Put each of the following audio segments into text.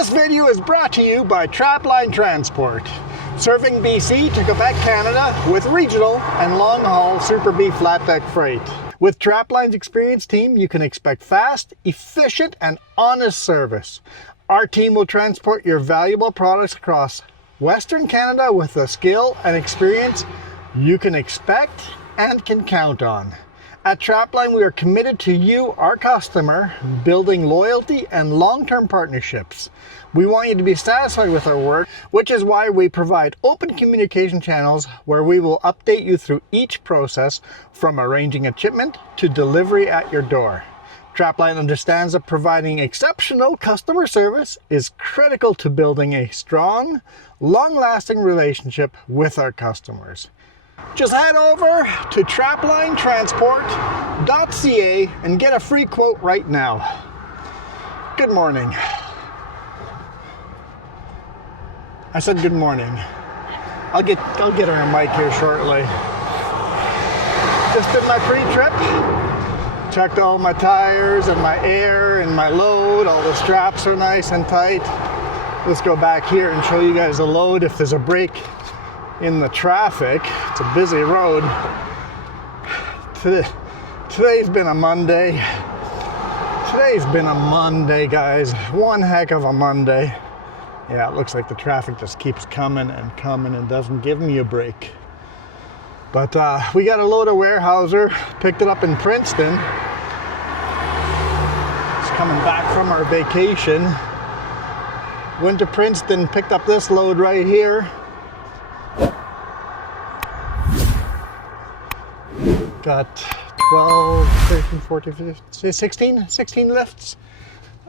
This video is brought to you by Trapline Transport, serving BC to Quebec, Canada with regional and long-haul Super B flat deck freight. With Trapline's experienced team, you can expect fast, efficient, and honest service. Our team will transport your valuable products across Western Canada with the skill and experience you can expect and can count on. At Trapline, we are committed to you, our customer, building loyalty and long-term partnerships. We want you to be satisfied with our work, which is why we provide open communication channels where we will update you through each process from arranging a shipment to delivery at your door. Trapline understands that providing exceptional customer service is critical to building a strong, long-lasting relationship with our customers. Just head over to traplinetransport.ca and get a free quote right now. Good morning. I said good morning. I'll get her a mic here shortly. Just did my pre-trip. Checked all my tires and my air and my load. All the straps are nice and tight. Let's go back here and show you guys the load if there's a break in the traffic. It's a busy road. Today's been a Monday. Today's been a Monday, guys. One heck of a Monday. Yeah, it looks like the traffic just keeps coming and coming and doesn't give me a break. But we got a load of Warehouser, picked it up in Princeton. Just coming back from our vacation. Went to Princeton, picked up this load right here. Got 12, 13, 14, 15, 16 lifts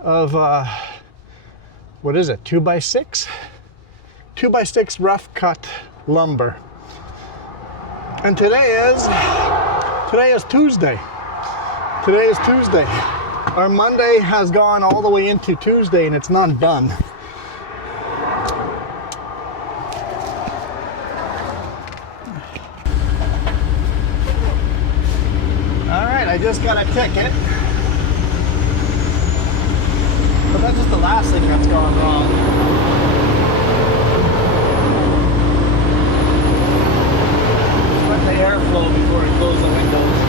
of, what is it, 2x6? 2x6 rough cut lumber. And today is Tuesday. Today is Tuesday. Our Monday has gone all the way into Tuesday and it's not done. I just got a ticket, but that's just the last thing that's gone wrong. Let the air flow before I close the windows.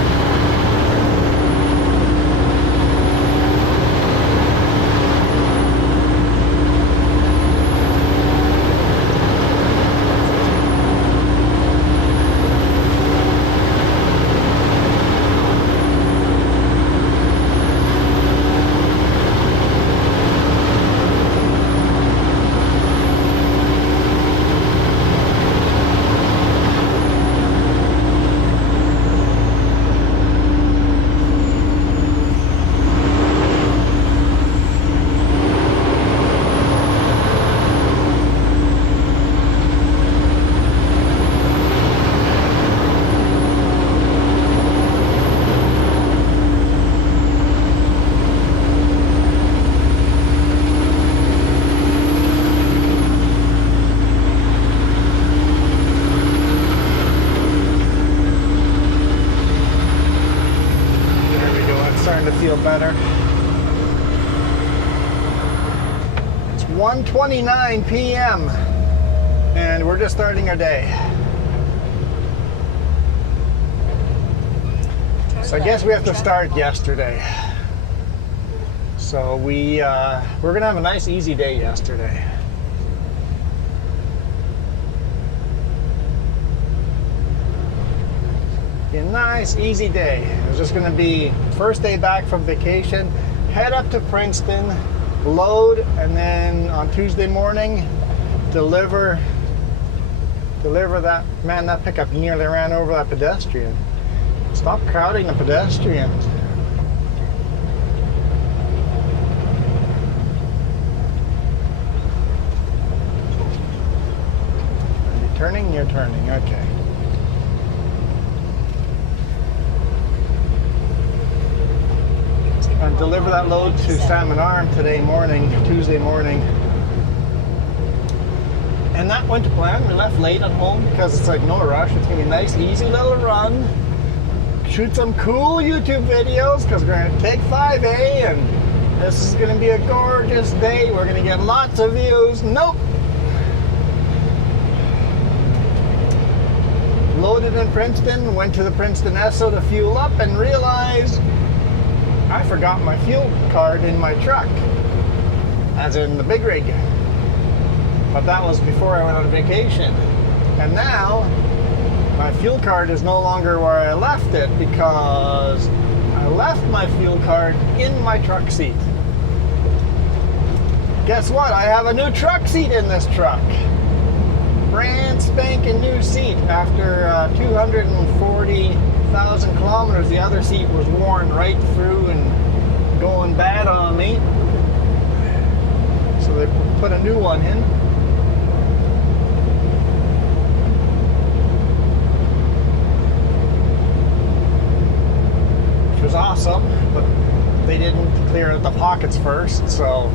Feel better. It's 1:29 p.m. and we're just starting our day. So I guess we have to start yesterday. So we're gonna have a nice easy day yesterday. A nice easy day. It was just going to be first day back from vacation, head up to Princeton, load, and then on Tuesday morning deliver that. Man, that pickup nearly ran over that pedestrian. Stop crowding the pedestrians. Are you turning? You're turning. Okay. And deliver that load to Salmon Arm Tuesday morning. And that went to plan. We left late at home because it's like no rush. It's gonna be a nice, easy little run. Shoot some cool YouTube videos because we're gonna take 5A and This is going to be a gorgeous day. We're going to get lots of views. Nope. Loaded in Princeton, went to the Princeton Esso to fuel up and realized I forgot my fuel card in my truck, as in the big rig. But that was before I went on vacation. And now my fuel card is no longer where I left it because I left my fuel card in my truck seat. Guess what? I have a new truck seat in this truck. Brand spanking new seat. After 240,000 kilometers, the other seat was worn right through and going bad on me. So they put a new one in. Which was awesome, but they didn't clear out the pockets first, so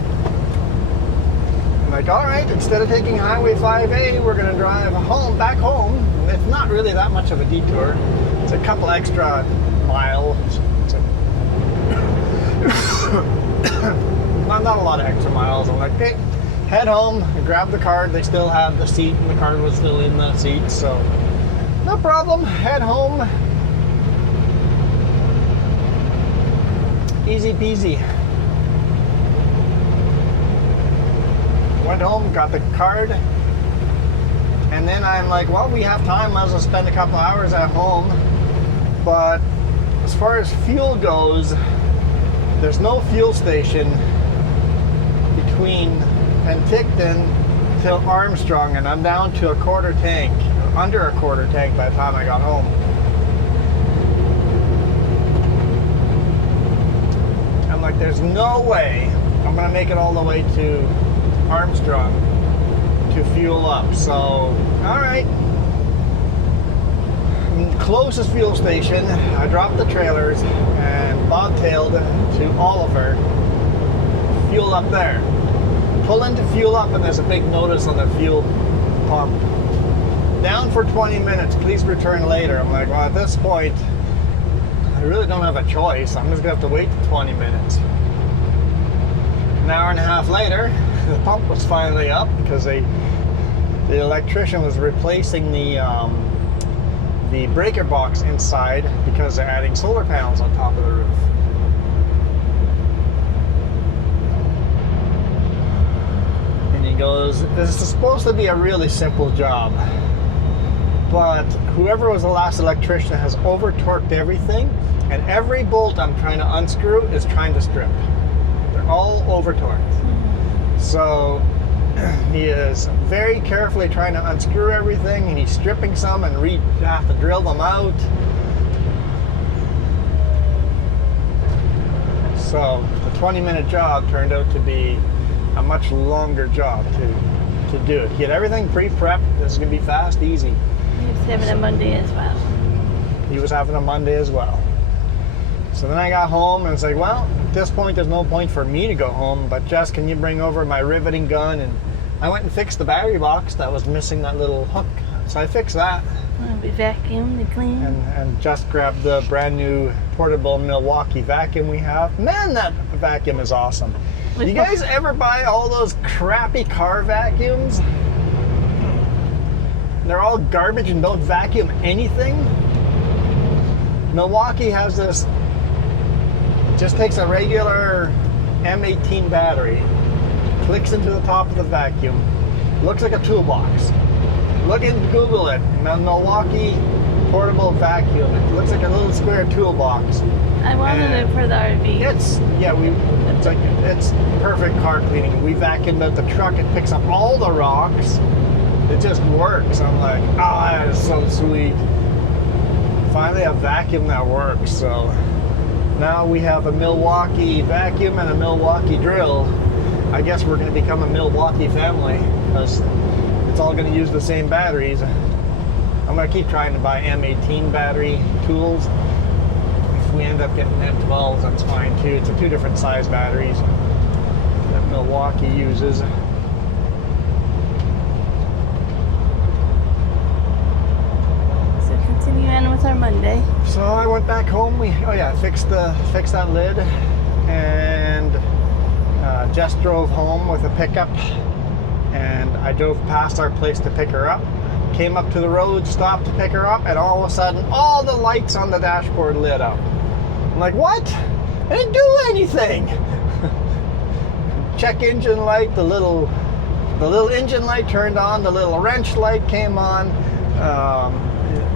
I'm like, all right, instead of taking Highway 5A, we're going to drive home, back home. It's not really that much of a detour. It's a couple extra miles. Not a lot of extra miles. I'm like, okay, head home, grab the card. They still have the seat, and the card was still in the seat, so no problem. Head home. Easy peasy. Went home, got the card, and then I'm like, well, we have time, might as well spend a couple hours at home. But as far as fuel goes, there's no fuel station between Penticton to Armstrong, and I'm down to a quarter tank, under a quarter tank by the time I got home. I'm like, there's no way I'm gonna make it all the way to Armstrong to fuel up. So, all right. Closest fuel station, I dropped the trailers and bobtailed to Oliver. Fuel up there. Pull in to fuel up, and there's a big notice on the fuel pump. Down for 20 minutes, please return later. I'm like, well, at this point, I really don't have a choice. I'm just gonna have to wait 20 minutes. An hour and a half later, the pump was finally up because the electrician was replacing the breaker box inside because they're adding solar panels on top of the roof. And he goes, this is supposed to be a really simple job, but whoever was the last electrician has over torqued everything, and every bolt I'm trying to unscrew is trying to strip. They're all over torqued. So he is very carefully trying to unscrew everything, and he's stripping some and have to drill them out. So the 20-minute job turned out to be a much longer job to do it. He had everything pre-prepped. This is going to be fast, easy. He was having a Monday as well. He was having a Monday as well. So then I got home and it's like, well, at this point there's no point for me to go home, but Jess, can you bring over my riveting gun? And I went and fixed the battery box that was missing that little hook. So I fixed that. We vacuumed and cleaned. And just grabbed the brand new portable Milwaukee vacuum we have. Man, that vacuum is awesome. You guys ever buy all those crappy car vacuums? They're all garbage and don't vacuum anything. Milwaukee has this, just takes a regular M18 battery, clicks into the top of the vacuum, looks like a toolbox. Look and Google it, Milwaukee portable vacuum. It looks like a little square toolbox. I wanted it for the RV. It's perfect car cleaning. We vacuumed out the truck, it picks up all the rocks. It just works. I'm like, that is so sweet. Finally a vacuum that works. So now we have a Milwaukee vacuum and a Milwaukee drill. I guess we're going to become a Milwaukee family because it's all going to use the same batteries. I'm going to keep trying to buy M18 battery tools. If we end up getting M12s, that's fine too. It's two different size batteries that Milwaukee uses. So continue on with our Monday. So I went back home. Fixed that lid, and Jess drove home with a pickup, and I drove past our place to pick her up. Came up to the road, stopped to pick her up, and all of a sudden, all the lights on the dashboard lit up. I'm like, what? I didn't do anything. Check engine light, the little engine light turned on, the little wrench light came on,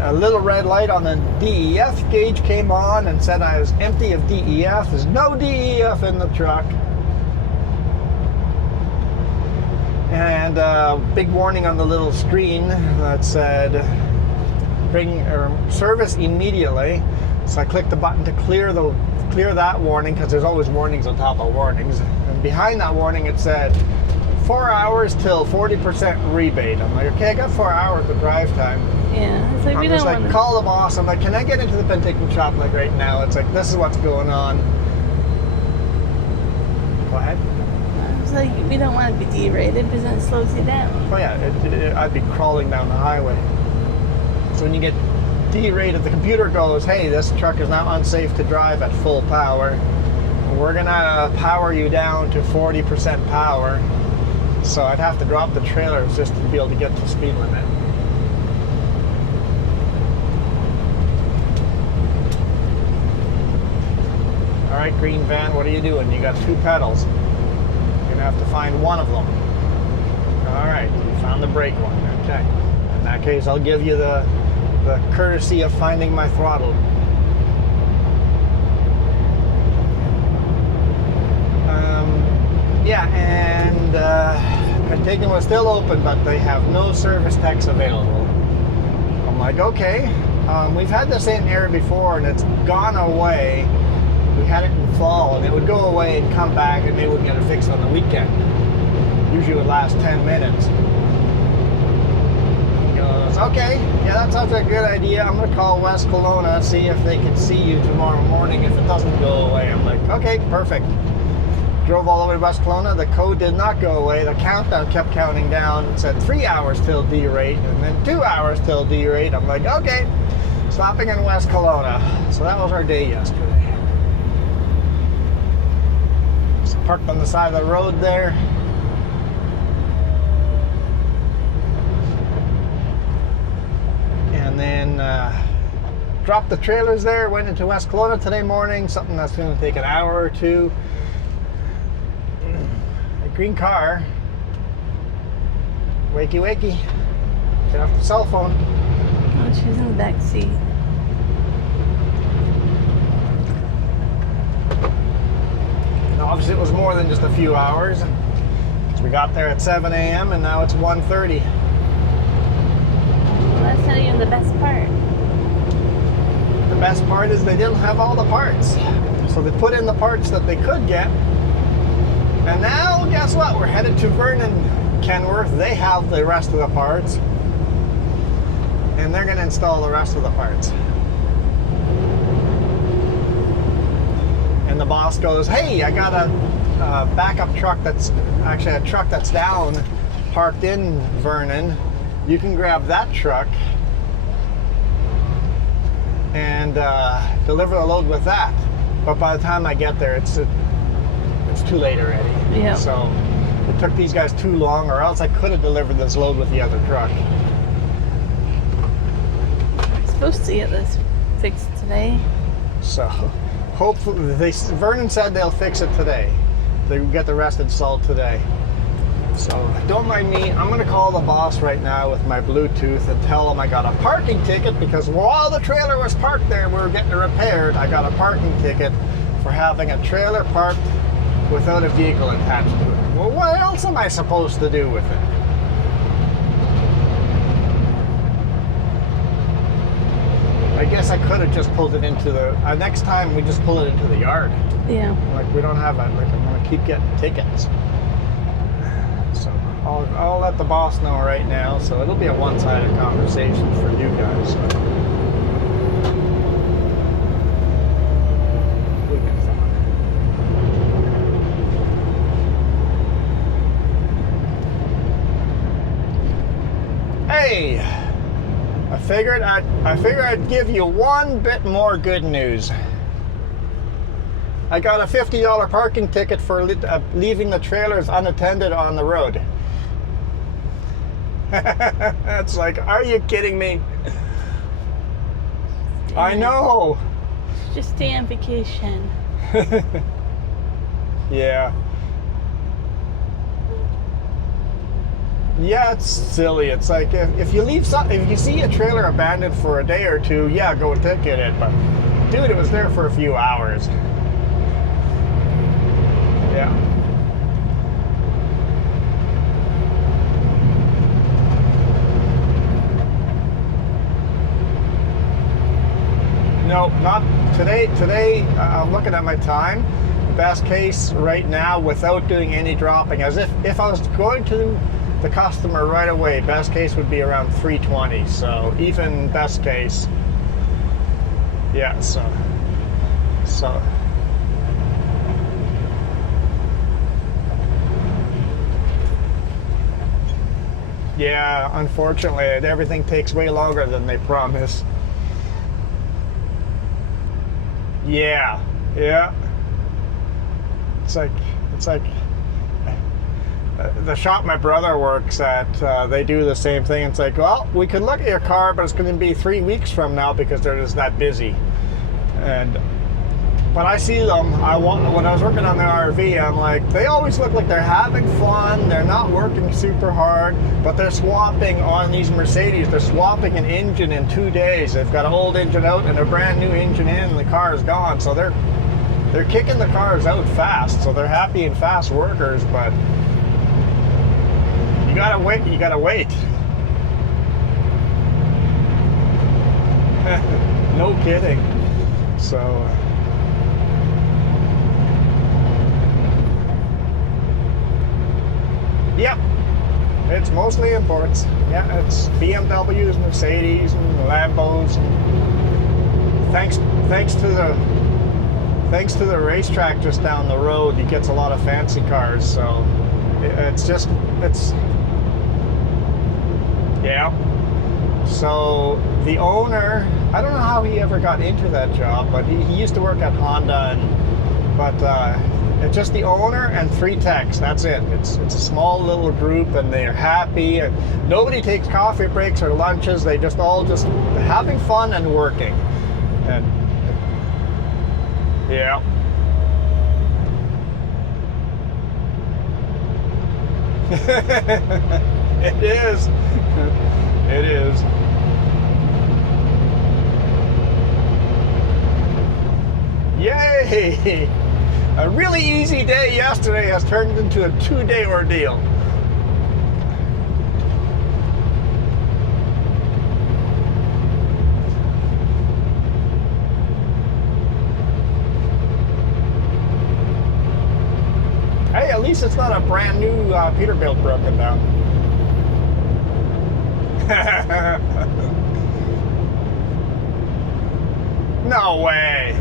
a little red light on the DEF gauge came on and said I was empty of DEF. There's no DEF in the truck. And big warning on the little screen that said bring or service immediately. So I clicked the button to clear that warning, because there's always warnings on top of warnings. And behind that warning it said 4 hours till 40% rebate. I'm like, okay, I got 4 hours of drive time. Yeah, it's like I'm we just don't like, want call the boss. I'm like, can I get into the Penticton shop like right now? It's like, this is what's going on. Go ahead. It's like we don't want to be derated because that slows you down. Oh yeah, I'd be crawling down the highway. So when you get derated, the computer goes, hey, this truck is now unsafe to drive at full power. We're gonna power you down to 40% power. So I'd have to drop the trailers just to be able to get to speed limit. All right, green van, what are you doing? You got 2 pedals. You're gonna have to find one of them. All right, you found the brake one. Okay. In that case, I'll give you the courtesy of finding my throttle. Yeah, and Penticton was still open, but they have no service techs available. I'm like, okay, we've had the same error before, and it's gone away. We had it in fall, and it would go away and come back, and they would get it fixed on the weekend. Usually it would last 10 minutes. He goes, okay, yeah, that sounds like a good idea. I'm going to call West Kelowna, see if they can see you tomorrow morning if it doesn't go away. I'm like, okay, perfect. Drove all the way to West Kelowna. The code did not go away. The countdown kept counting down. It said 3 hours till D-rate, and then 2 hours till D-rate. I'm like, okay, stopping in West Kelowna. So that was our day yesterday. Just parked on the side of the road there. And then dropped the trailers there, went into West Kelowna today morning, something that's going to take an hour or two. A green car. Wakey wakey. Get off the cell phone. Oh, she's in the back seat. Now, obviously it was more than just a few hours. So we got there at 7 a.m. and now it's 1:30. Well, that's not even the best part. The best part is they didn't have all the parts. So they put in the parts that they could get. And now, guess what? We're headed to Vernon, Kenworth. They have the rest of the parts. And they're going to install the rest of the parts. And the boss goes, hey, I got a backup truck that's actually a truck that's down, parked in Vernon. You can grab that truck and deliver the load with that. But by the time I get there, it's too late already. Yeah. So it took these guys too long, or else I could have delivered this load with the other truck. I'm supposed to get this fixed today. So hopefully, Vernon said they'll fix it today. They will get the rest installed today. So don't mind me. I'm going to call the boss right now with my Bluetooth and tell him I got a parking ticket, because while the trailer was parked there, we were getting it repaired. I got a parking ticket for having a trailer parked without a vehicle attached to it. Well, what else am I supposed to do with it? I guess I could have just pulled it into the... next time we just pull it into the yard. Yeah. Like, we don't have I'm going to keep getting tickets. So I'll let the boss know right now. So it'll be a one-sided conversation for you guys. So. Hey, I figured I'd give you one bit more good news. I got a $50 parking ticket for leaving the trailers unattended on the road. It's like, are you kidding me? I know. Just stay on vacation. Yeah. Yeah, it's silly. It's like if you leave if you see a trailer abandoned for a day or two, yeah, go ticket it. But dude, it was there for a few hours. Yeah. No, not today. Today, I'm looking at my time. Best case right now, without doing any dropping, as if I was going to the customer right away, best case would be around 3:20. So even best case, yeah. So yeah. Unfortunately, everything takes way longer than they promise. Yeah, yeah. It's like the shop my brother works at. They do the same thing. It's like, well, we could look at your car, but it's going to be 3 weeks from now because they're just that busy. But I see them. When I was working on the RV, I'm like, they always look like they're having fun. They're not working super hard, but they're swapping on these Mercedes. They're swapping an engine in 2 days. They've got an old engine out and a brand new engine in, and the car is gone. So they're kicking the cars out fast. So they're happy and fast workers, but you gotta wait. You gotta wait. No kidding. So. Yep, it's mostly imports. Yeah, it's BMWs, Mercedes, and Lambos. And thanks to the racetrack just down the road, he gets a lot of fancy cars. So yeah. So the owner, I don't know how he ever got into that job, but he used to work at Honda, it's just the owner and 3 techs. That's it. It's a small little group, and they're happy. And nobody takes coffee breaks or lunches. They just having fun and working. And yeah. It is. It is. Yay! A really easy day yesterday has turned into a 2-day ordeal. Hey, at least it's not a brand new Peterbilt broken down. No way.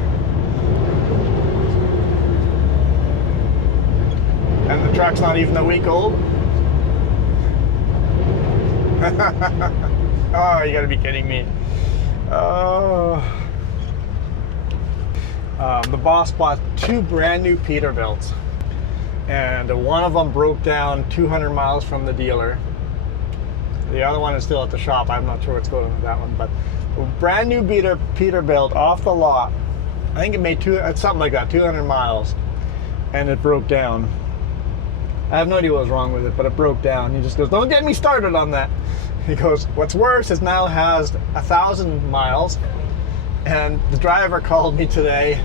And the truck's not even a week old? Oh, you gotta be kidding me. Oh. The boss bought 2 brand new Peterbilts. And one of them broke down 200 miles from the dealer. The other one is still at the shop. I'm not sure what's going on with that one. But a brand new Peterbilt off the lot. I think it made something like that, 200 miles. And it broke down. I have no idea what was wrong with it, but it broke down. He just goes, don't get me started on that. He goes, what's worse is now has 1,000 miles, and the driver called me today.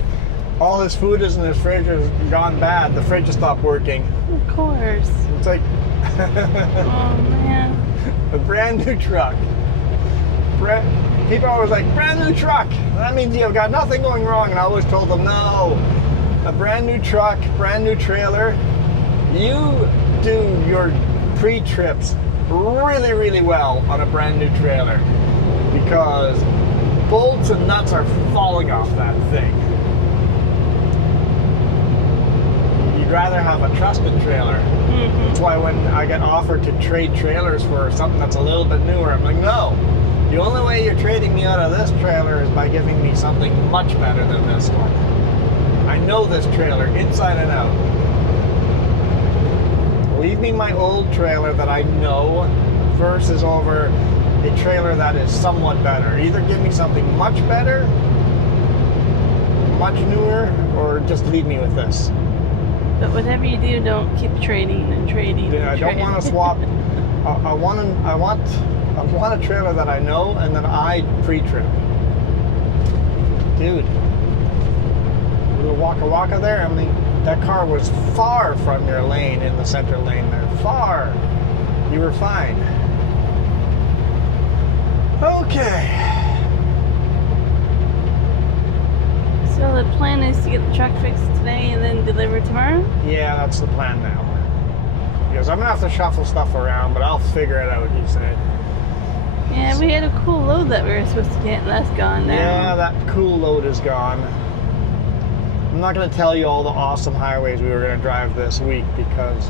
All his food is in his fridge has gone bad. The fridge has stopped working. Of course. It's like, oh man. A brand new truck. People are always like, brand new truck. That means you've got nothing going wrong. And I always told them, no, a brand new truck, brand new trailer. You do your pre-trips really, really well on a brand new trailer because bolts and nuts are falling off that thing. You'd rather have a trusted trailer. Mm-hmm. That's why when I get offered to trade trailers for something that's a little bit newer, I'm like, no. The only way you're trading me out of this trailer is by giving me something much better than this one. I know this trailer inside and out. Leave me my old trailer that I know versus over a trailer that is somewhat better. Either give me something much better, much newer, or just leave me with this. But whatever you do, don't keep trading and trading. Yeah, I don't want to swap. I want a trailer that I know and that I pre-trip. Dude, little waka there. I mean, that car was far from your lane in the center lane there. Far. You were fine. Okay. So the plan is to get the truck fixed today and then deliver tomorrow? Yeah, that's the plan now. Because I'm going to have to shuffle stuff around, but I'll figure it out, he said. Yeah, we had a cool load that we were supposed to get, and that's gone now. Yeah, that cool load is gone. I'm not going to tell you all the awesome highways we were going to drive this week because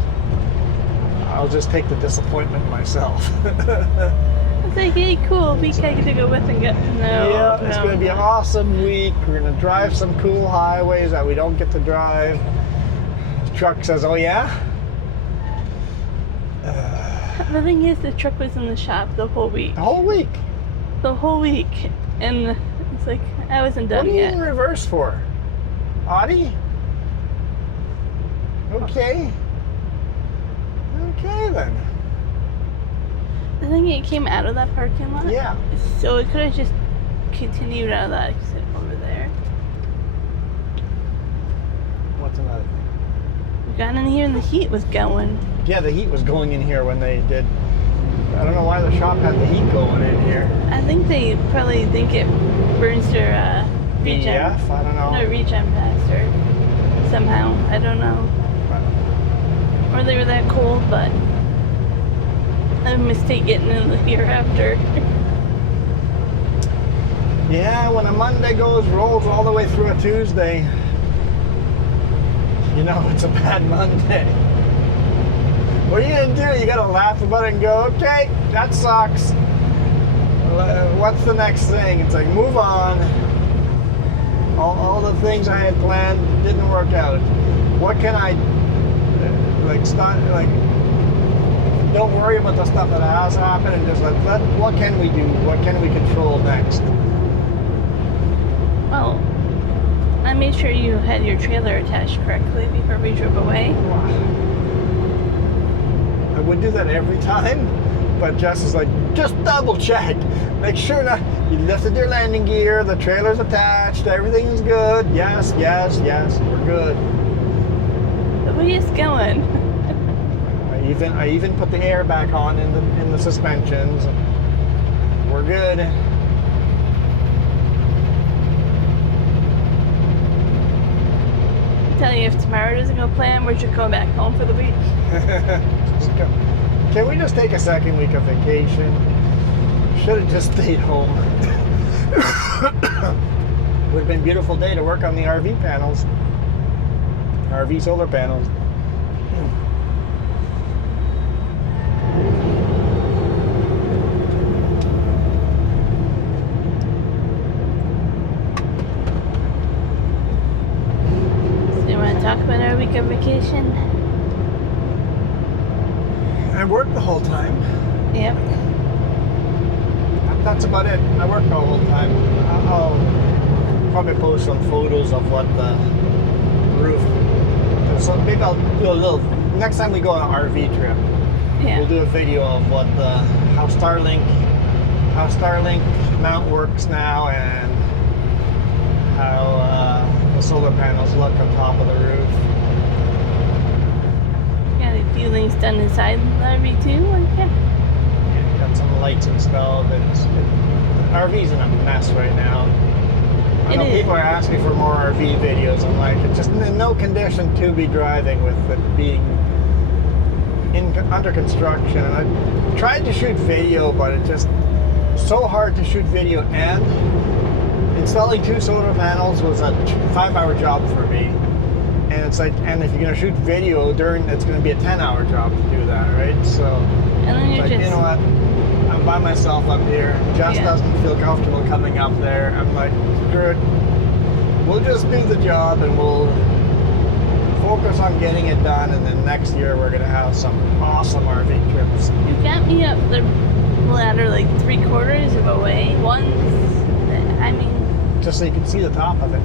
I'll just take the disappointment myself. It's like, hey, cool, week I get to go with and get. No. Yeah, it's no. going to be an awesome week. We're going to drive some cool highways that we don't get to drive. The truck says, oh yeah? The thing is, the truck was in the shop the whole week. The whole week? The whole week. And it's like, I wasn't done What are you yet. in reverse for? Audi? Okay. Okay then. The thing is, it came out of that parking lot. Yeah. So it could have just continued out of that exit over there. What's another thing? We got in here and the heat was going. Yeah, the heat was going in here when they did. I don't know why the shop had the heat going in here. I think they probably think it burns their regen. Yeah, I don't know. No, regen faster. Somehow. I don't know. Or they were that cold, but a mistake getting in here after. Yeah, when a Monday rolls all the way through a Tuesday, you know it's a bad Monday. What are you gonna do? You gotta laugh about it and go, okay, that sucks. What's the next thing? It's like, move on. All the things I had planned didn't work out. What can I, don't worry about the stuff that has happened and just what can we do? What can we control next? Well, I made sure you had your trailer attached correctly before we drove away. I would do that every time, but Jess is like, just double check. Make sure that you lifted your landing gear, the trailer's attached, everything's good. Yes, we're good. But we're just going. I even put the air back on in the suspensions. We're good. I tell you, if tomorrow doesn't go plan, we're just going back home for the week. Can we just take a second week of vacation? Should have just stayed home. Would have been a beautiful day to work on the RV panels. RV solar panels. So you want to talk about our week of vacation? I worked the whole time. Yep. That's about it. I worked the whole time. I'll probably post some photos of what the roof. So maybe I'll do a little. Next time we go on an RV trip, Yeah. we'll do a video of how Starlink mount works now and how the solar panels look on top of the roof. Got a few things done inside the RV too. Okay. Got some lights installed. The RV's in a mess right now. I know people are asking for more RV videos. I'm like, it's just in no condition to be driving with it being under construction. And I tried to shoot video, but it's just so hard to shoot video. And installing 2 solar panels was a 5-hour job for me. And it's like, and if you're gonna shoot video it's gonna be a 10-hour job to do that, right? So, And then you're like, just. you know what? I'm by myself up here. Jess doesn't feel comfortable coming up there. I'm like, screw it. we'll just do the job and we'll focus on getting it done, and then next year we're gonna have some awesome RV trips. You got me up the ladder like 3/4 of a way once. I mean, just so you can see the top of it.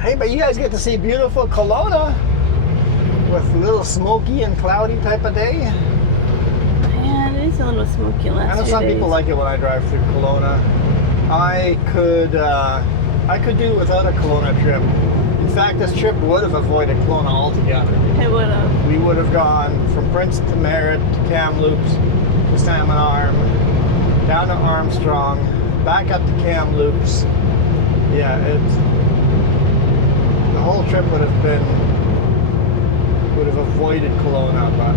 Hey, but you guys get to see beautiful Kelowna with a little smoky and cloudy type of day. yeah, it is a little smoky last I know few some days. people like it when I drive through Kelowna. I could do without a Kelowna trip. In fact, this trip would have avoided Kelowna altogether. It would have. We would have gone from Prince to Merritt to Kamloops to Salmon Arm, down to Armstrong, back up to Kamloops. Yeah, the whole trip would have avoided Kelowna, but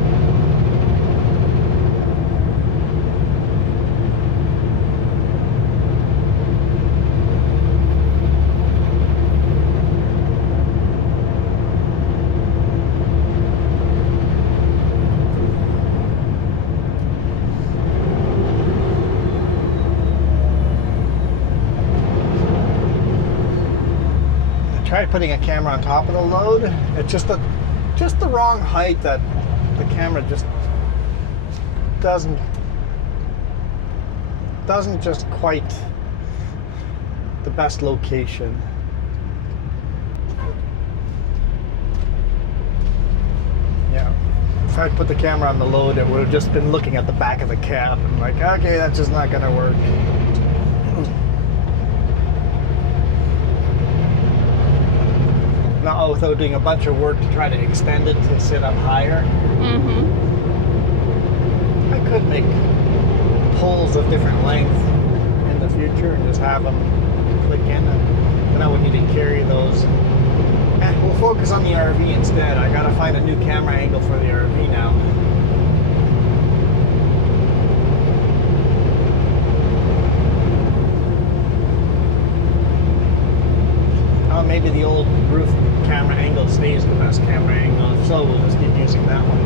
tried putting a camera on top of the load. It's just the wrong height that the camera just doesn't just quite the best location. Yeah, if I put the camera on the load, it would have just been looking at the back of the cab. I'm like, okay, that's just not gonna work. Not without doing a bunch of work to try to extend it to sit up higher. Mm-hmm. I could make poles of different length in the future and just have them click in, and then I wouldn't need to carry those. We'll focus on the RV instead. I gotta find a new camera angle for the RV now. Maybe the old roof camera angle stays the best camera angle. If so, we'll just keep using that one.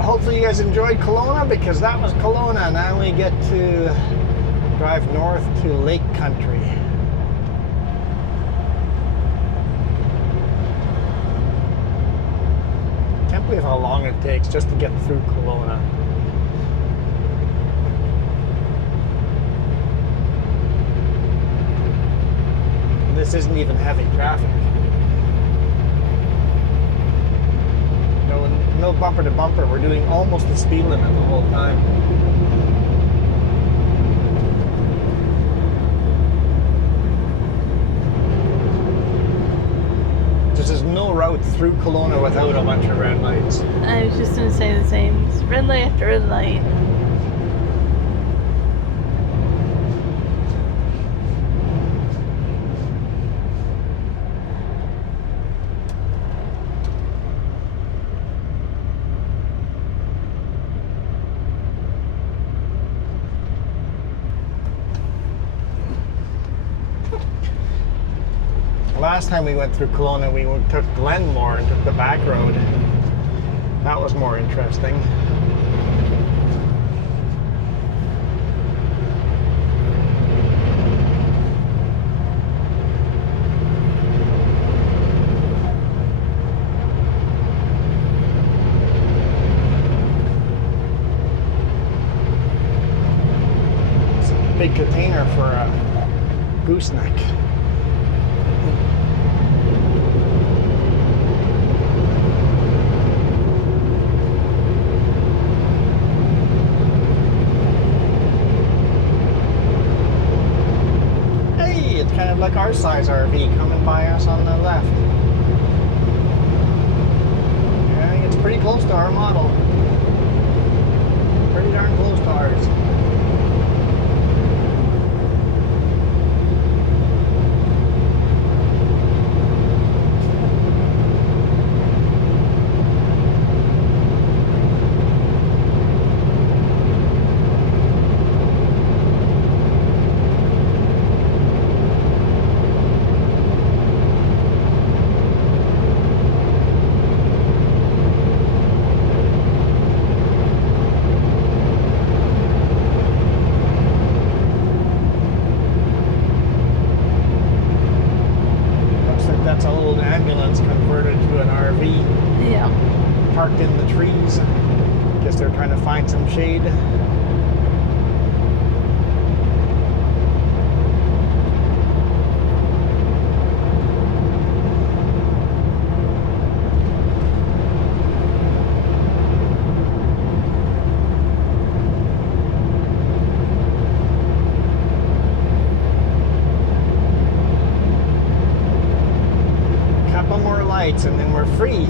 Hopefully you guys enjoyed Kelowna, because that was Kelowna. Now we get to drive north to Lake Country. Can't believe how long it takes just to get through Kelowna. And this isn't even heavy traffic. No bumper to bumper. We're doing almost the speed limit the whole time. There's no route through Kelowna without a bunch of red lights. I was just gonna say the same. It's red light after red light. Last time we went through Kelowna, we took Glenmore and took the back road. That was more interesting. It's a big container for a gooseneck. like our size RV coming by us on the left. Yeah, it's pretty close to our model. Pretty darn close to ours. That's an old ambulance converted to an RV. Yeah. Parked in the trees. Guess they're trying to find some shade. Couple more lights and then we're free.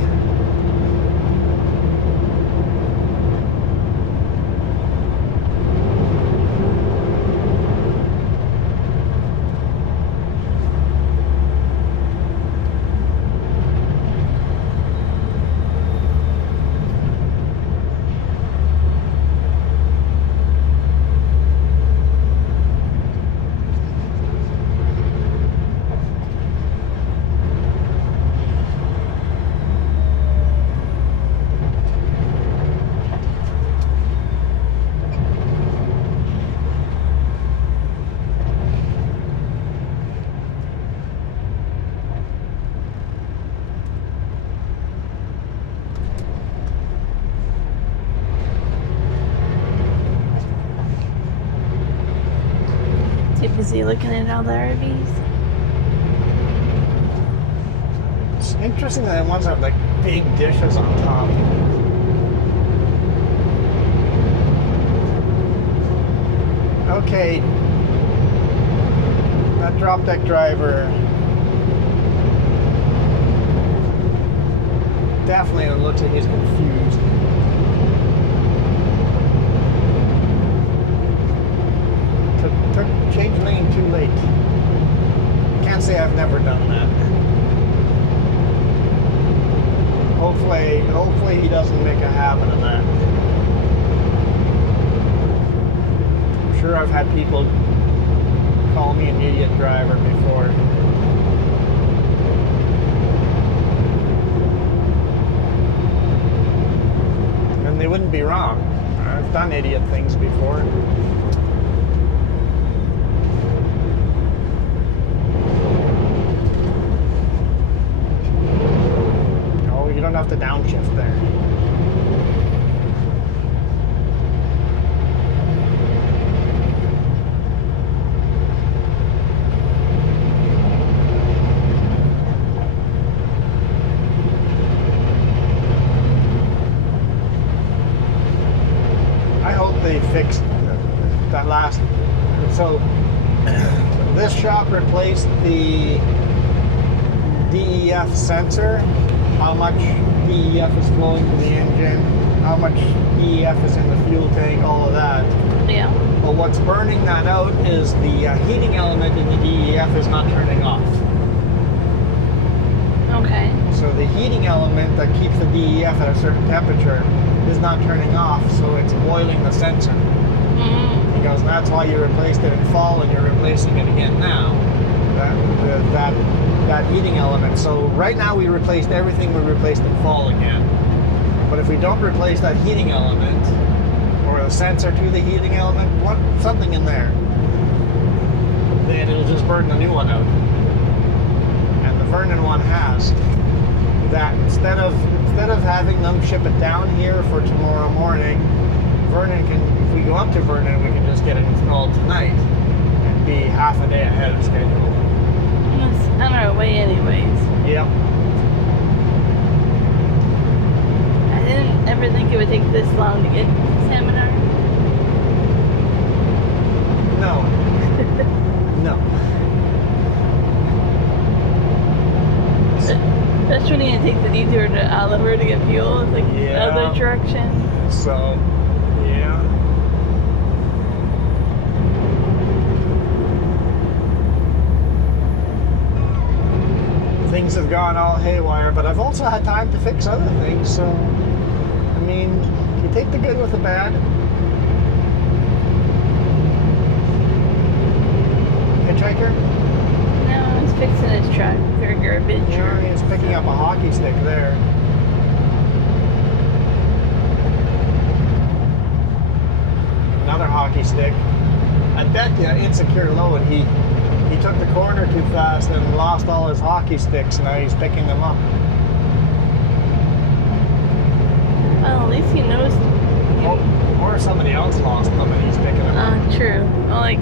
Too busy looking at all the RVs. It's interesting that ones have like big dishes on top. Okay, that drop deck driver definitely looks like he's confused. Took change lane too late. Can't say I've never done that. Hopefully he doesn't make a habit of that. I'm sure I've had people call me an idiot driver before. And they wouldn't be wrong. I've done idiot things before. You don't have to downshift there. I hope they fixed that last. So this shop replaced the DEF sensor. How much DEF is flowing to the engine, how much DEF is in the fuel tank, all of that. Yeah. But what's burning that out is the heating element in the DEF is not turning off. Okay. So the heating element that keeps the DEF at a certain temperature is not turning off, so it's boiling the sensor. Mm-hmm. Because that's why you replaced it in fall and you're replacing it again now. That heating element. So right now we replaced everything we replaced in fall again. But if we don't replace that heating element or the sensor to the heating element, something in there, then it'll just burn the new one out. And the Vernon one has that. Instead of having them ship it down here for tomorrow morning, Vernon can, if we go up to Vernon, we can just get it installed tonight and be half a day ahead of schedule. It's on our way anyways. Yep. I didn't ever think it would take this long to get to the seminar. No. No. detour to Oliver to get fuel. It's like the other direction. So, yeah. Things have gone all haywire, but I've also had time to fix other things, so, I mean, you take the good with the bad. Hitchhiker? No, he's fixing his truck or garbage. Yeah, he's picking up a hockey stick there. Another hockey stick. I bet you insecure load. He took the corner too fast and lost all his hockey sticks. Now he's picking them up. Well, at least he knows. Or somebody else lost them and he's picking them up. True. Well, like,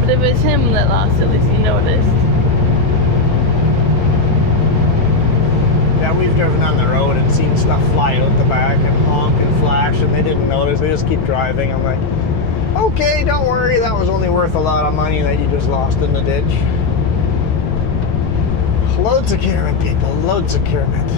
but if it's him that lost, at least he noticed. Yeah, we've driven on the road and seen stuff fly out the back and honk and flash, and they didn't notice. They just keep driving. I'm like, okay, don't worry. That was only worth a lot of money that you just lost in the ditch. Load securement, people. Load securement.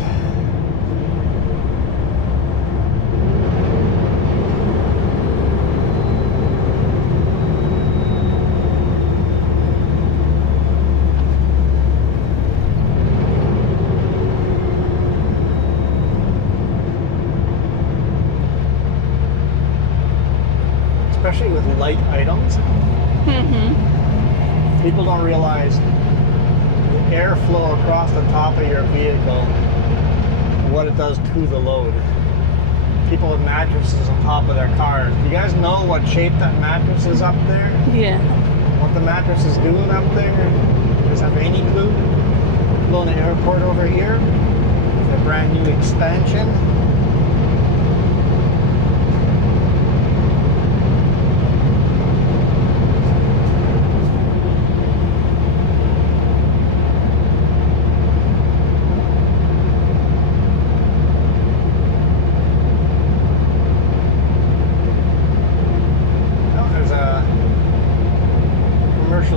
Especially with light items. People don't realize the airflow across the top of your vehicle, what it does to the load. People with mattresses on top of their cars. Do you guys know what shape that mattress is up there? Yeah. What the mattress is doing up there? Do you guys have any clue? Kelowna Airport over here. It's a brand new expansion.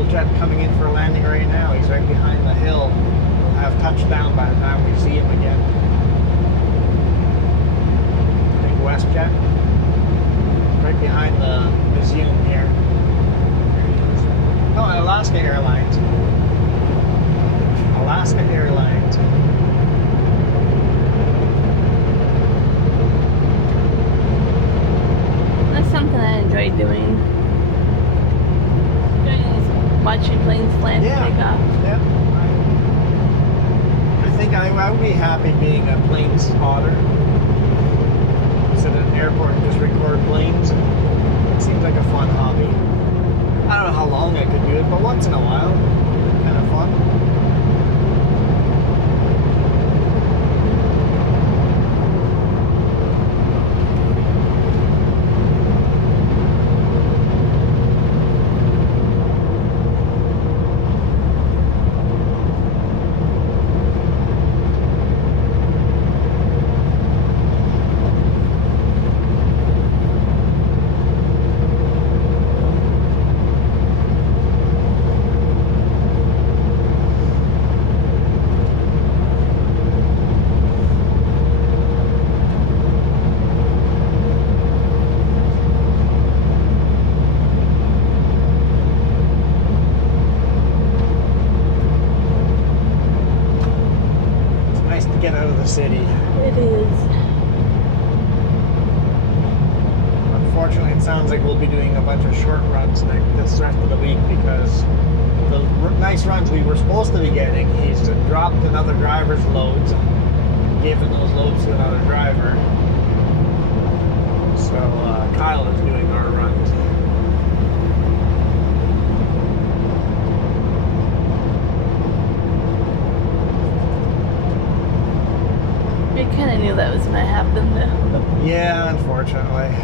Jet coming in for a landing right now. He's right behind the hill. We'll have touchdown by the time we see him again. Big WestJet. Right behind the museum here. There he is. Oh, Alaska Airlines. Alaska Airlines. That's something I enjoy doing. Watching planes land and take off. Yeah. I think I would be happy being a plane spotter. Sit at an airport and just record planes. It seems like a fun hobby. I don't know how long I could do it, but once in a while, kind of fun. Get out of the city. It is. Unfortunately, it sounds like we'll be doing a bunch of short runs this rest of the week because the nice runs we were supposed to be getting, he's dropped another driver's loads and given those loads to another driver. So Kyle is doing our runs. We kind of knew that was going to happen, though. Yeah, unfortunately.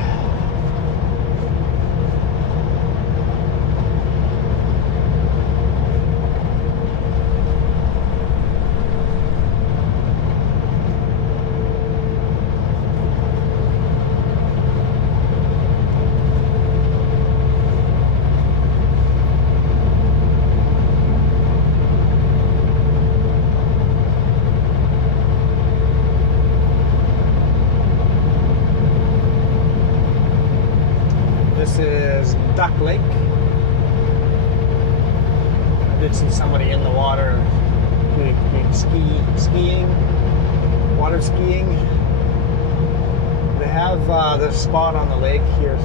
This is Duck Lake. I did see somebody in the water doing skiing, water skiing. They have this spot on the lake here.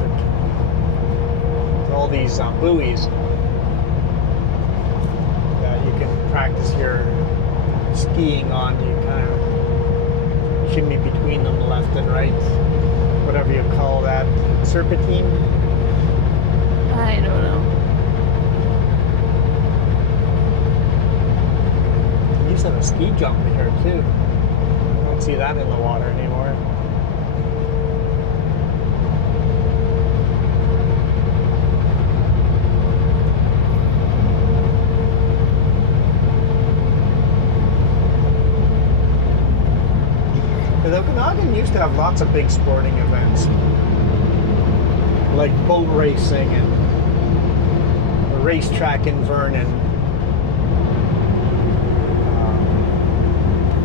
So all these buoys that you can practice your skiing on. You kind of shimmy between them left and right, whatever you call that, serpentine. I don't know. You used to have a ski jump here too. I don't see that in the water anymore. The Okanagan used to have lots of big sporting events, like boat racing and a racetrack in Vernon,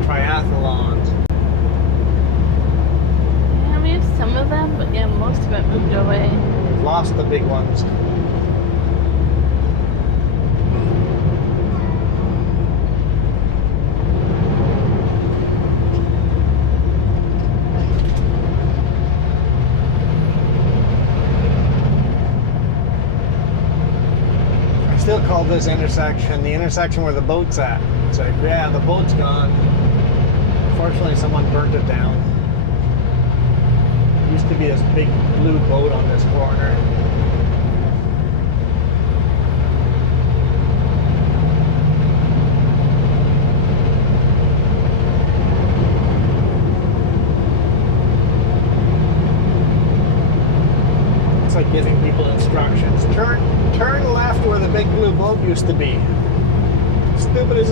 triathlons. Yeah, we have some of them, but yeah, most of it moved away. We've lost the big ones. Still call this intersection the intersection where the boat's at. It's like, yeah, the boat's gone. Unfortunately, someone burnt it down. There used to be this big blue boat on this corner. It's like giving people instructions. Turn left where the big blue boat used to be. Stupid as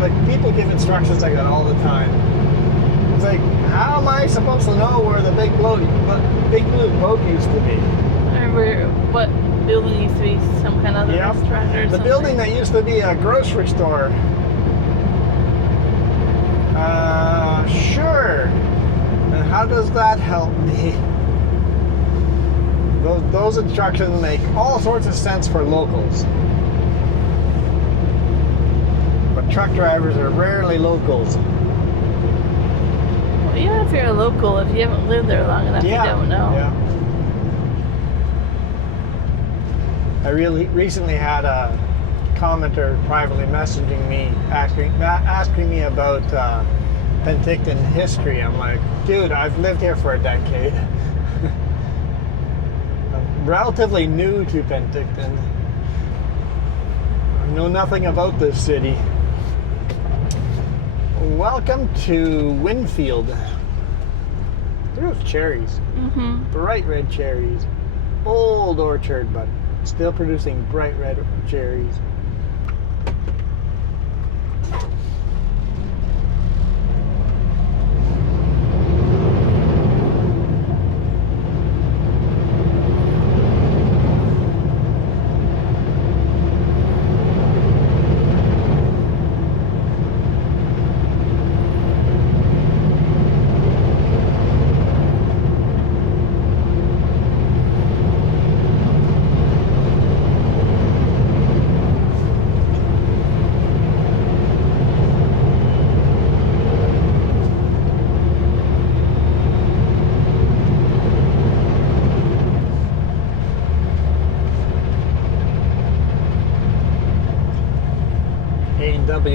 like people give instructions like that all the time. It's like, how am I supposed to know where the big blue boat used to be? Or where, what building used to be some kind of other restaurant or the something. building that used to be a grocery store. Sure. And how does that help me? Those instructions make all sorts of sense for locals. But truck drivers are rarely locals. Well, even if you're a local, if you haven't lived there long enough, you don't know. Yeah. I recently had a commenter privately messaging me, asking me about Penticton history. I'm like, dude, I've lived here for a decade. Relatively new to Penticton. I know nothing about this city. Welcome to Winfield. There's cherries. Mm-hmm. Bright red cherries. Old orchard, but still producing bright red cherries.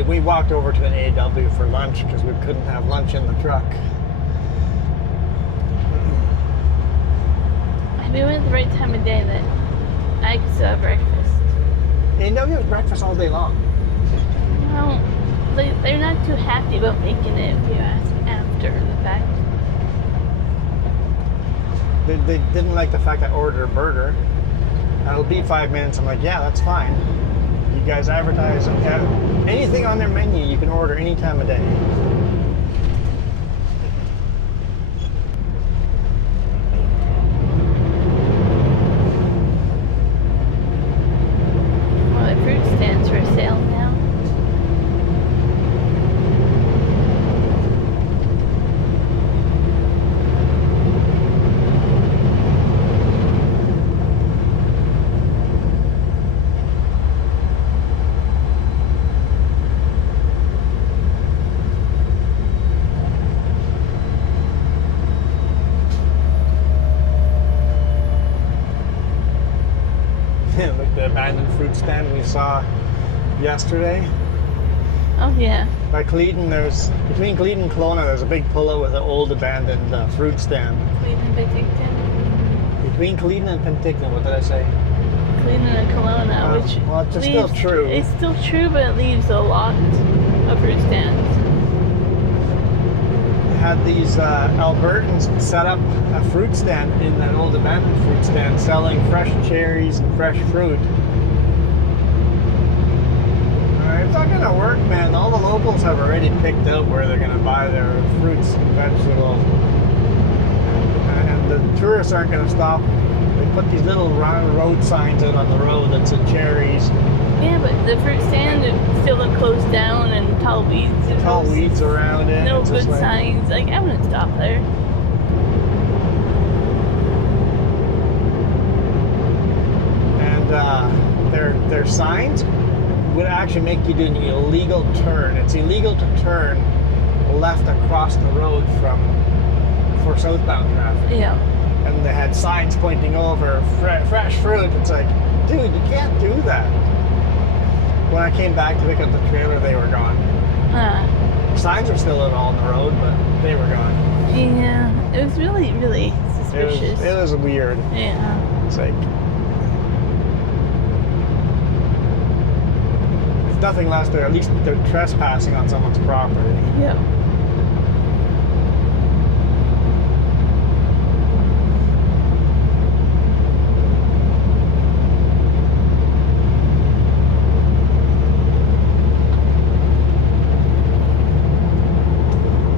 We walked over to an A&W for lunch because we couldn't have lunch in the truck. If we went at the right time of day, then I could still have breakfast. A&W has breakfast all day long. Well, they're not too happy about making it if you ask after the fact. They didn't like the fact I ordered a burger. It'll be 5 minutes. I'm like, yeah, that's fine. You guys advertise anything on their menu you can order any time of day. Well, the fruit stands for sale now. the abandoned fruit stand we saw yesterday. Oh yeah. By Cleedon, between Cleedon and Kelowna, there's a big pull-out with an old abandoned fruit stand. Cleedon, Penticton. Between Cleedon and Penticton, what did I say? Cleedon and Kelowna, which well, it's still true. It's still true, but it leaves a lot of fruit stands. They had these Albertans set up a fruit stand in that old abandoned fruit stand, selling fresh cherries and fresh fruit. It's not going to work, man. All the locals have already picked out where they're going to buy their fruits and vegetables. And the tourists aren't going to stop. They put these little road signs out on the road that said cherries. Yeah, but the fruit stand is still closed down and tall weeds. Tall weeds around it. No good signs. Like, I wouldn't stop there. And their signs would actually make you do an illegal turn. It's illegal to turn left across the road for southbound traffic. Yeah. And they had signs pointing over fresh fruit. It's like, dude, you can't do that. When I came back to pick up the trailer, they were gone. Signs were still out on the road, but they were gone. Yeah, it was really, really suspicious. It was weird. Yeah. It's like, if nothing less, at least they're trespassing on someone's property. Yep.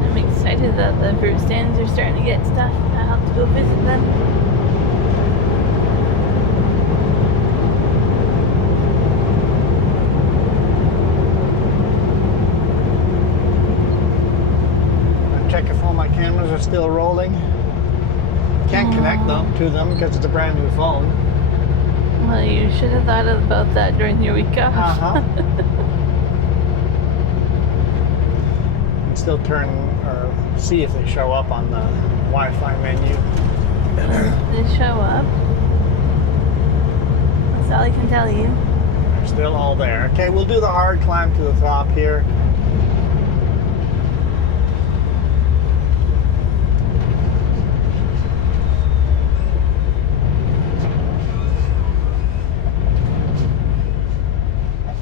I'm excited that the fruit stands are starting to get stuff. I'll have to go visit them. Check if all my cameras are still rolling. Can't connect them to them because it's a brand new phone. Well, you should have thought about that during your week off. And still turn or see if they show up on the Wi-Fi menu. They show up. That's all I can tell you. They're still all there. Okay, we'll do the hard climb to the top here.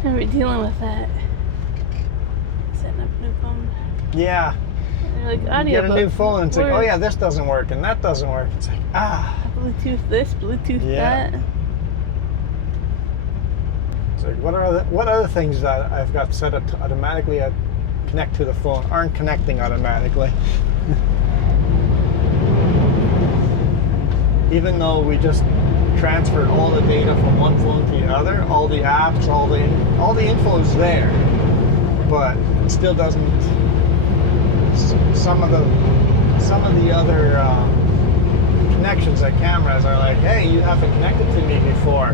We're dealing with that. Setting up a new phone. Yeah. And like audio. You get a new phone and it's like, oh yeah, this doesn't work and that doesn't work. It's like, Bluetooth this, Bluetooth that. It's like, what other things that I've got set up to automatically connect to the phone aren't connecting automatically? Even though we just transferred all the data from one phone to the other, all the apps, all the info is there, but it still doesn't. Some of the other connections at cameras are like, hey, you haven't connected to me before.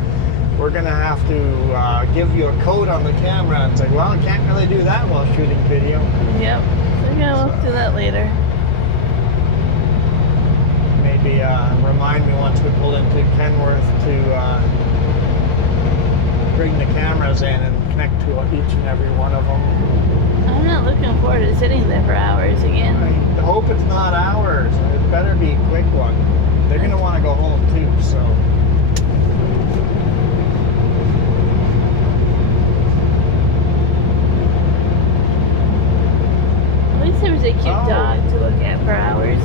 We're gonna have to give you a code on the camera. And it's like, well, I can't really do that while shooting video. Yep. So we'll do that later. Maybe remind me once we pull into Kenworth to bring the cameras in and connect to each and every one of them. I'm not looking forward to sitting there for hours again. I hope it's not hours. It better be a quick one. They're going to want to go home too, so. At least there was a cute dog to look at for hours.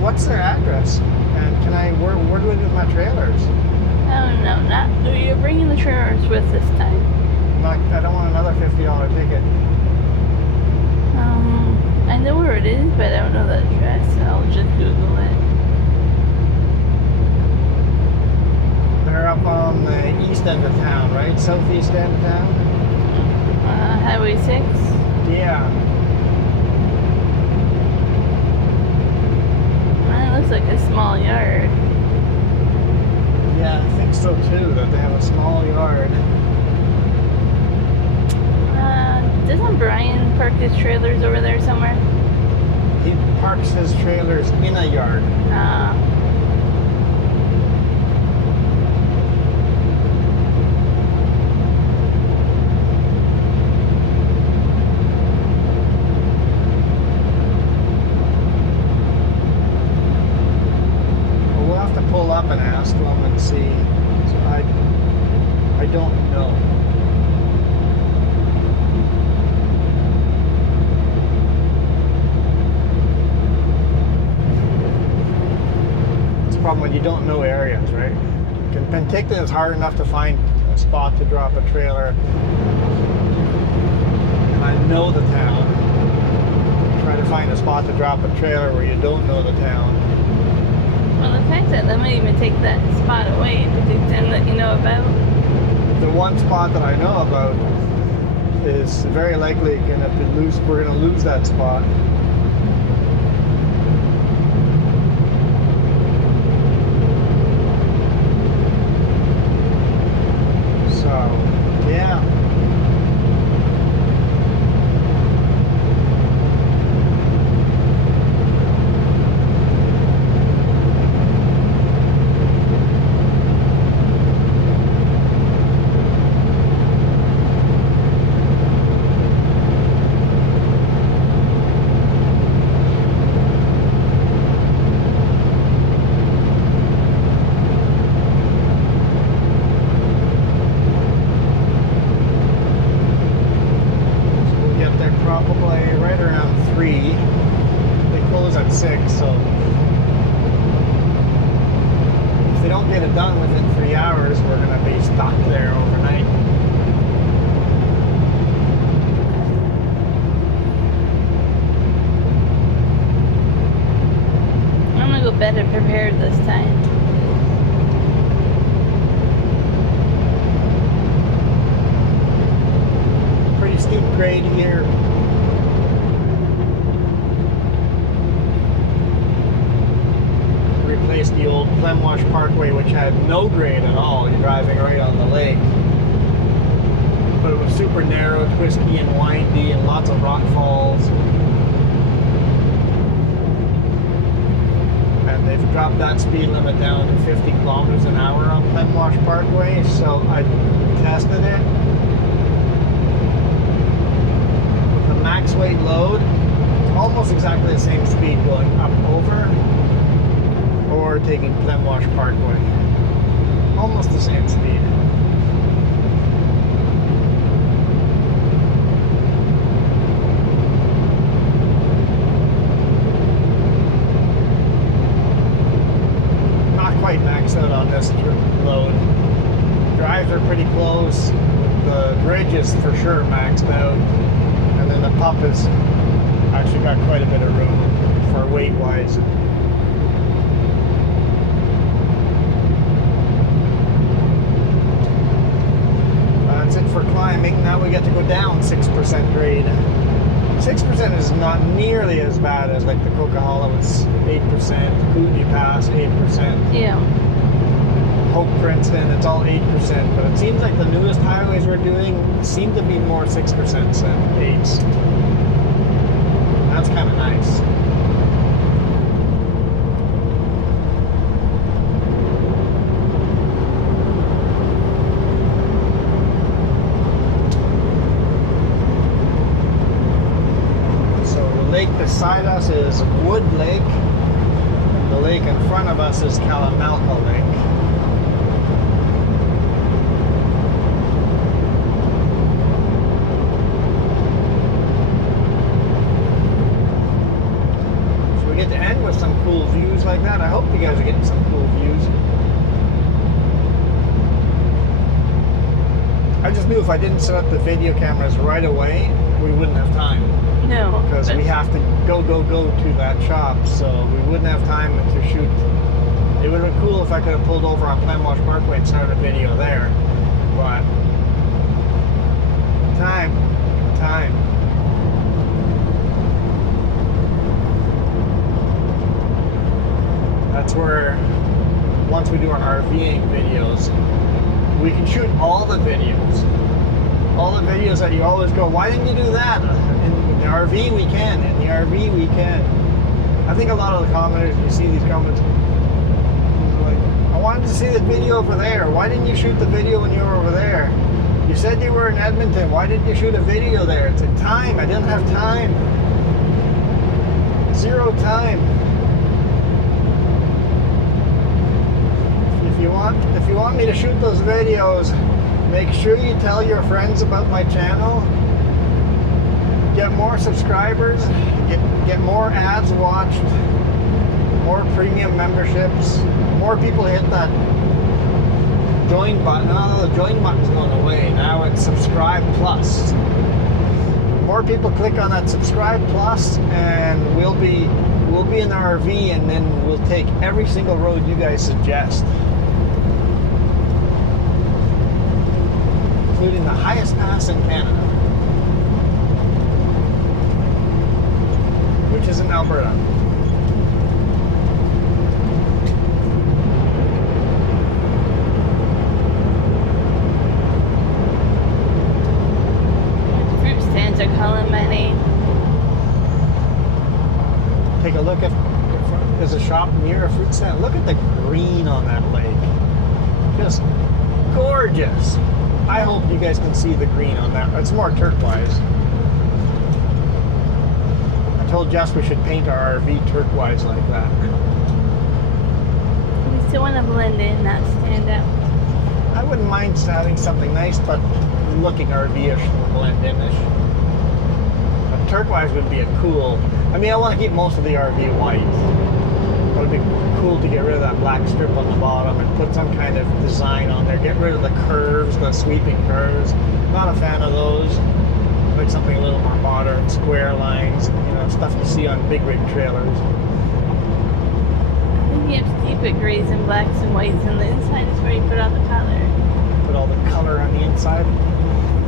What's their address? And where do I do my trailers? Oh no, you're bringing the trailers with this time. I don't want another $50 ticket. I know where it is, but I don't know the address. I'll just Google it. They're up on the east end of town, right? Southeast end of town? Highway 6? Yeah. It looks like a small yard. Yeah, I think so too, that they have a small yard. Doesn't Brian park his trailers over there somewhere? He parks his trailers in a yard. to pull up and ask them and see. So I don't know. It's a problem when you don't know areas, right? In Penticton, it's hard enough to find a spot to drop a trailer. And I know the town. Try to find a spot to drop a trailer where you don't know the town. Well, the fact that they might even take that spot away in Penticton that you know about. The one spot that I know about is very likely gonna be loose. We're gonna lose that spot. So, yeah. Better prepared this time. Pretty steep grade here. Replaced the old Glenwash Parkway, which had no grade at all. You're driving right on the lake. But it was super narrow, twisty and windy, and lots of rock falls. They've dropped that speed limit down to 50 kilometers an hour on Glenwash Parkway, so I tested it. With the max weight load, it's almost exactly the same speed going up over or taking Glenwash Parkway. Almost the same speed. Max out on this load. Drives are pretty close. The bridge is for sure maxed out. And then the pup has actually got quite a bit of room for weight wise. That's it for climbing. Now we get to go down 6% grade. 6% is not nearly as bad as like the Coquihalla, it's 8%, Kootenai Pass, 8%. Yeah. Hope Princeton, it's all 8%, but it seems like the newest highways we're doing seem to be more 6% than 8s. That's kind of nice. Beside us is Wood Lake, and the lake in front of us is Kalamalka Lake. So we get to end with some cool views like that. I hope you guys are getting some cool views. I just knew if I didn't set up the video cameras right away, we wouldn't have time. No. Because we have to go to that shop, so we wouldn't have time to shoot. It would have been cool if I could have pulled over on Glenwash Parkway and started a video there, but time. That's where, once we do our RVing videos, we can shoot all the videos. All the videos that you always go, why didn't you do that? In the RV we can, in the RV we can. I think a lot of the commenters, you see these comments, like, I wanted to see the video over there. Why didn't you shoot the video when you were over there? You said you were in Edmonton. Why didn't you shoot a video there? It's a time. I didn't have time. Zero time. if you want me to shoot those videos, make sure you tell your friends about my channel. Get more subscribers, get more ads watched, more premium memberships, more people hit that join button. Oh, the join button's going away. Now it's subscribe plus. More people click on that subscribe plus, and we'll be in the RV, and then we'll take every single road you guys suggest, including the highest pass in Canada, which is in Alberta. Fruit stands are calling my name. Take a look at, there's a shop near a fruit stand. Look at the green on that lake. Just gorgeous. I hope you guys can see the green on that. It's more turquoise. I told Jess we should paint our RV turquoise like that. We still want to blend in, not stand out. I wouldn't mind having something nice, but looking RV-ish or blend-in-ish. But turquoise would be a cool... I mean, I want to keep most of the RV white. But it'd be cool to get rid of that black strip on the bottom and put some kind of design on there. Get rid of the curves, the sweeping curves. Not a fan of those. Like something a little more modern, square lines, you know, stuff you see on big rig trailers. I think you have to keep it grays and blacks and whites, and the inside is where you put all the color. Put all the color on the inside.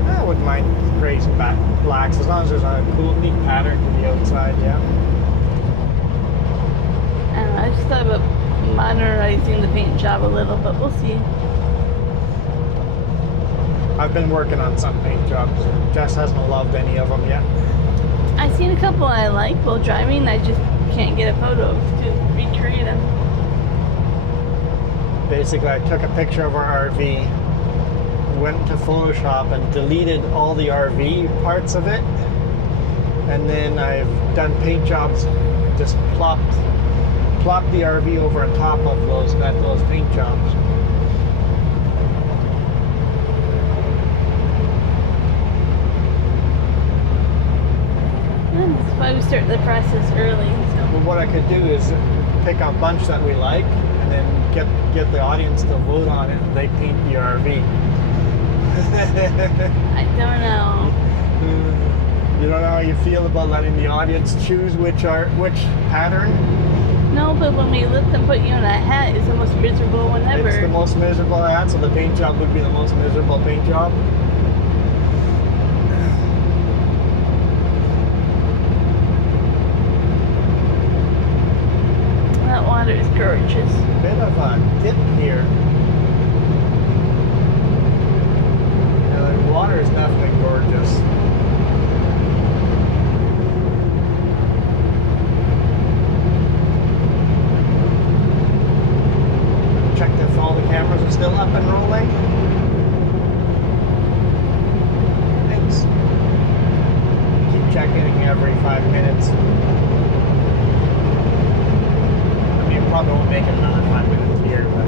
I wouldn't mind grays and blacks as long as there's a cool, neat pattern to the outside, yeah. I don't know, I just thought about modernizing the paint job a little, but we'll see. I've been working on some paint jobs. Jess hasn't loved any of them yet. I've seen a couple I like while driving. I just can't get a photo to recreate them. Basically, I took a picture of our RV, went to Photoshop and deleted all the RV parts of it, and then I've done paint jobs, just plopped the RV over on top of those paint jobs. That's why we start the process early. So. But what I could do is pick a bunch that we like, and then get the audience to vote on it, and they paint the RV. I don't know. You don't know how you feel about letting the audience choose which pattern? No, but when we let them put you in a hat, it's the most miserable one ever. It's the most miserable hat, so the paint job would be the most miserable paint job. That water is gorgeous. Bit of a dip here. Yeah, the water is definitely gorgeous. Check if all the cameras are still up and rolling. Thanks. Keep checking every 5 minutes. Probably won't make it another 5 minutes here, but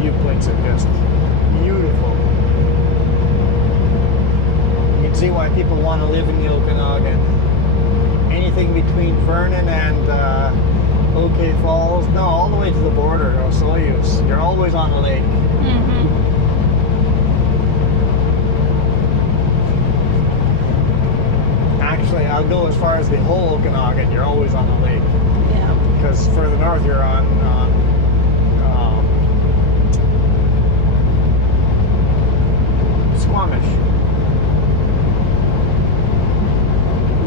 viewpoints are just beautiful. You can see why people want to live in the Okanagan. Anything between Vernon and OK Falls, no, all the way to the border, or Soyuz. You're always on the lake. Mm-hmm. Actually, I'll go as far as the whole Okanagan. You're always on the lake. Yeah. Because further north, you're on Squamish.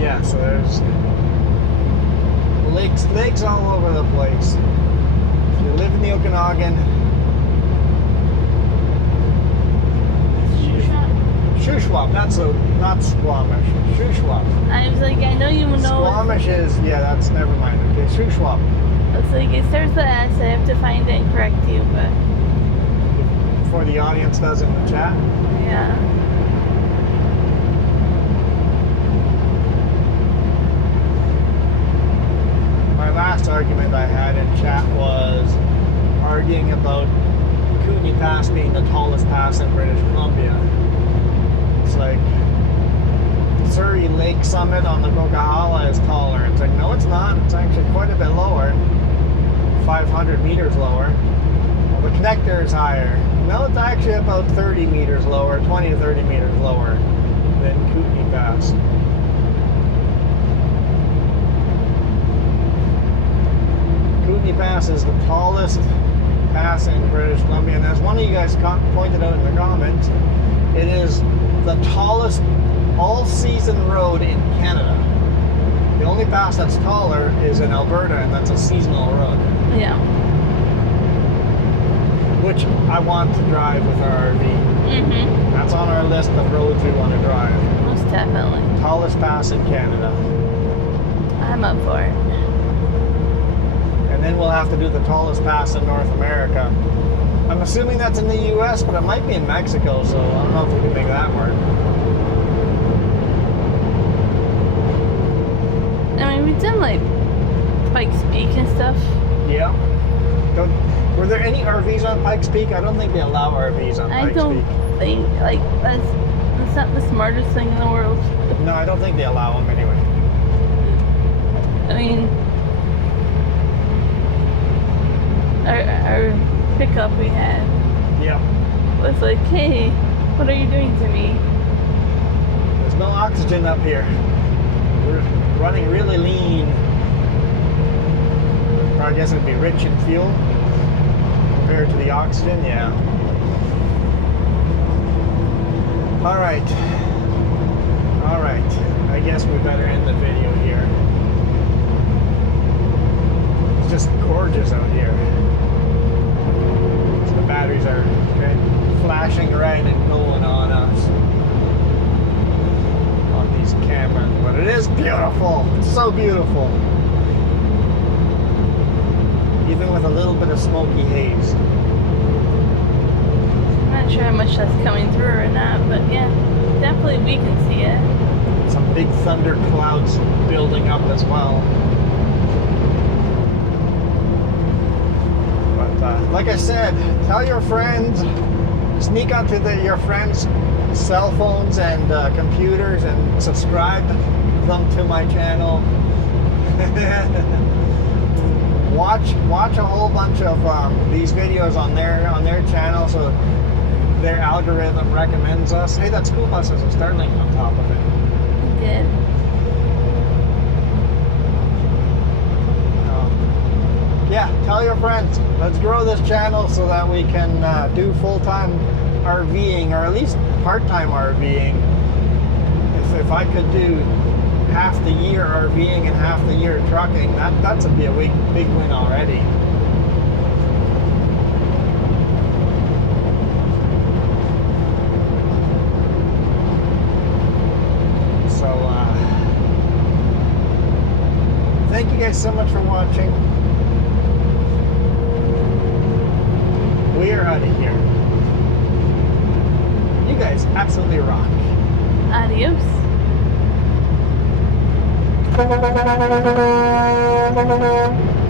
Yeah, so there's lakes all over the place. If you live in the Okanagan, Shuswap, not Squamish. Shuswap. I was like, I know you know. Squamish is, yeah, that's, never mind. Okay, Shuswap. It's like, it starts with S. I have to find it and correct you, but. Before the audience does in the chat. Yeah. Pass being the tallest pass in British Columbia. It's like Surrey Lake Summit on the Coquihalla is taller. It's like, no, it's not. It's actually quite a bit lower. 500 meters lower. Well, the connector is higher. No, it's actually about 30 meters lower, 20 to 30 meters lower than Kootenay Pass. Kootenay Pass is the tallest pass in British Columbia, and as one of you guys pointed out in the comments, it is the tallest all-season road in Canada. The only pass that's taller is in Alberta, and that's a seasonal road. Yeah. Which I want to drive with our RV. Mm-hmm. That's on our list of roads we want to drive. Most definitely. Tallest pass in Canada. I'm up for it. And then we'll have to do the tallest pass in North America. I'm assuming that's in the US, but it might be in Mexico, so I don't know if we can make that work. I mean, we've done like Pikes Peak and stuff. Yeah. Were there any RVs on Pikes Peak? I don't think they allow RVs on Pikes Peak. I don't think, like, that's not the smartest thing in the world. No, I don't think they allow them anyway. I mean, our pickup we had Yeah. was like, hey, what are you doing to me? There's no oxygen up here. We're running really lean. I guess it'd be rich in fuel compared to the oxygen, yeah. All right. I guess we better end the video here. It's just gorgeous out here. So the batteries are flashing red and going on us on these cameras, but it is beautiful. It's so beautiful. Even with a little bit of smoky haze. I'm not sure how much that's coming through or not, but yeah, definitely we can see it. Some big thunder clouds building up as well. But like I said, tell your friends, sneak onto your friends' cell phones and computers and subscribe them to my channel. Watch a whole bunch of these videos on their channel, so their algorithm recommends us. Hey, that school bus has a Starlink on top of it. It did. Yeah, tell your friends. Let's grow this channel so that we can do full-time RVing, or at least part-time RVing. If I could do half the year RVing and half the year trucking, that's be a big win already. So thank you guys so much for watching. We are out of here. You guys absolutely rock. Adios. Thank you.